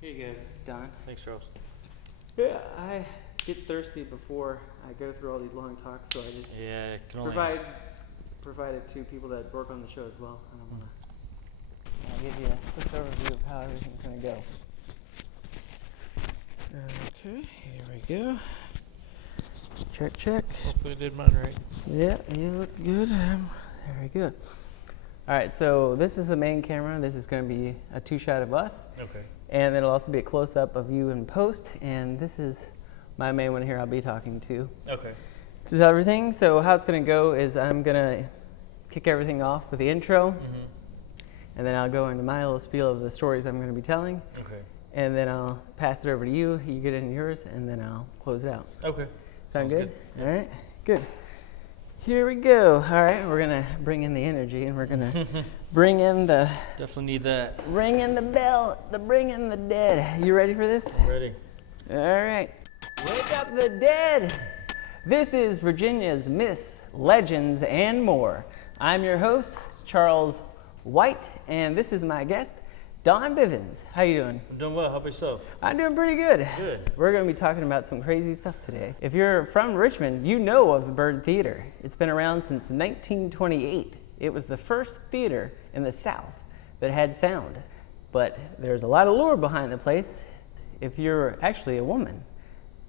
Here you go, Don. Thanks, Charles. Yeah, I get thirsty before I go through all these long talks, so I just provide it to people that work on the show as well. I don't want to. I'll give you a quick overview of how everything's going to go. Okay, here we go. Check, check. Hopefully I did mine right. Yeah, you look good. Very good. All right, so this is the main camera. This is going to be a two-shot of us. Okay. And it'll also be a close-up of you in post. And this is my main one here I'll be talking to. Okay. Just everything. So how it's going to go is I'm going to kick everything off with the intro. Mm-hmm. And then I'll go into my little spiel of the stories I'm going to be telling. Okay. And then I'll pass it over to you. You get into yours, and then I'll close it out. Okay. Sound good? All right. Good. Here we go. All right. We're going to bring in the energy, and we're going to bring in the... Definitely need that. Ring in the bell, bring in the dead. You ready for this? Ready. All right. Wake up the dead. This is Virginia's Myths, Legends, and More. I'm your host, Charles White, and this is my guest, Don Bivens. How you doing? I'm doing well. How about yourself? I'm doing pretty good. Good. We're going to be talking about some crazy stuff today. If you're from Richmond, you know of the Bird Theater. It's been around since 1928. It was the first theater in the South that had sound. But there's a lot of lore behind the place. If you're actually a woman,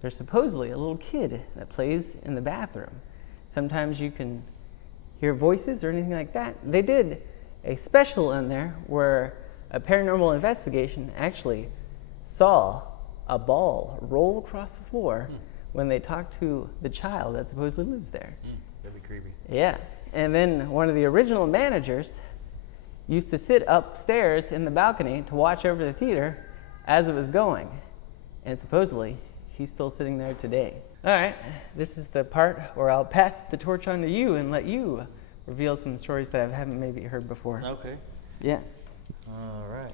there's supposedly a little kid that plays in the bathroom. Sometimes you can hear voices or anything like that. They did a special in there where a paranormal investigation actually saw a ball roll across the floor when they talked to the child that supposedly lives there. That'd be creepy. Yeah. And then one of the original managers used to sit upstairs in the balcony to watch over the theater as it was going. And supposedly, he's still sitting there today. All right, this is the part where I'll pass the torch on to you and let you reveal some stories that I haven't maybe heard before. Okay. Yeah. All right.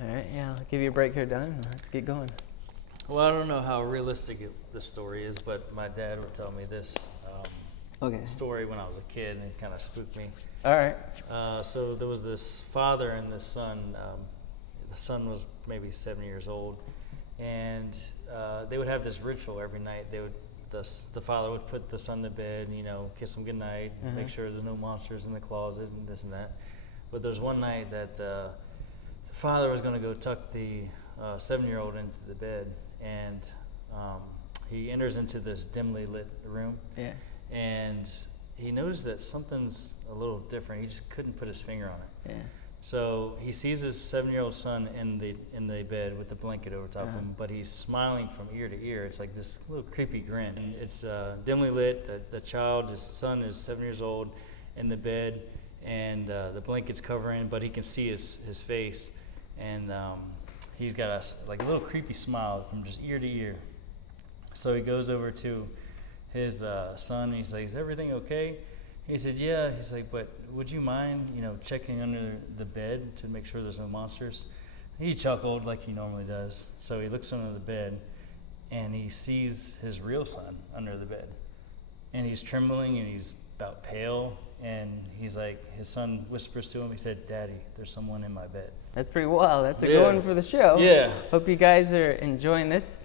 All right, yeah, I'll give you a break here, Don. Let's get going. Well, I don't know how realistic this story is, but my dad would tell me this story when I was a kid, and it kind of spooked me. All right. So there was this father and this son. The son was maybe 7 years old, and they would have this ritual every night. The father would put the son to bed, and, kiss him goodnight, make sure there's no monsters in the closet and this and that. But there was one night that the father was going to go tuck the 7-year-old into the bed, and he enters into this dimly lit room. Yeah. And he noticed that something's a little different. He just couldn't put his finger on it. Yeah. So he sees his 7-year-old son in the bed with the blanket over top of him, but he's smiling from ear to ear. It's like this little creepy grin. And it's dimly lit. The child, his son, is 7 years old in the bed, and the blanket's covering, but he can see his face. And he's got a little creepy smile from just ear to ear. So he goes over to his son, and he's like, "Is everything okay?" He said, "Yeah." He's like, "But would you mind, checking under the bed to make sure there's no monsters?" He chuckled like he normally does. So he looks under the bed, and he sees his real son under the bed. And he's trembling, and he's about pale, and he's like, his son whispers to him, he said, "Daddy, there's someone in my bed." That's pretty wild. That's a good one for the show. Yeah. Hope you guys are enjoying this.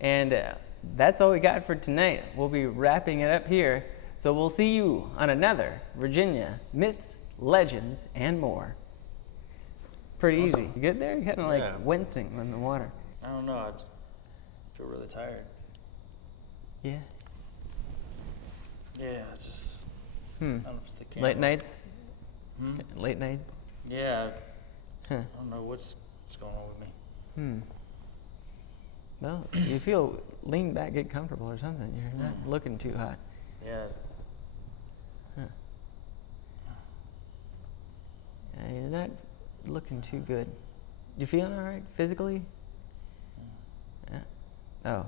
And that's all we got for tonight. We'll be wrapping it up here. So we'll see you on another Virginia Myths, Legends, and More. Pretty easy. You good there? You're kind of wincing in the water. I don't know. I feel really tired. Yeah. Yeah, just... I don't know if it's the camera. Late nights? Late night? Yeah. Huh. I don't know what's going on with me. Well, you feel lean back, get comfortable or something. You're not looking too hot. Yeah. Huh. Yeah, you're not looking too good. You feeling all right physically? Yeah. Oh,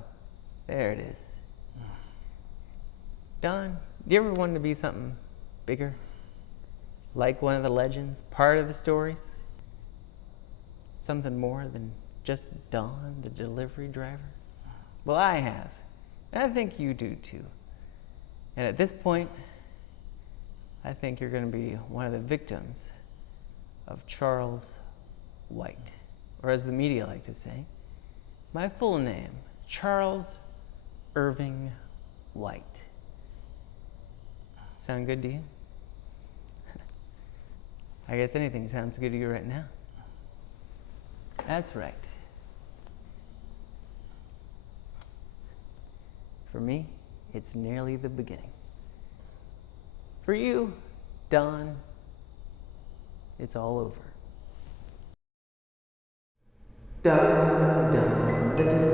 there it is. Don, do you ever want to be something bigger? Like one of the legends, part of the stories? Something more than just Don, the delivery driver? Well, I have. And I think you do too. And at this point, I think you're going to be one of the victims of Charles White. or as the media like to say, my full name, Charles Irving White. Sound good to you? I guess anything sounds good to you right now. That's right. For me, it's nearly the beginning. For you, Don, it's all over. Dun, dun, dun, dun.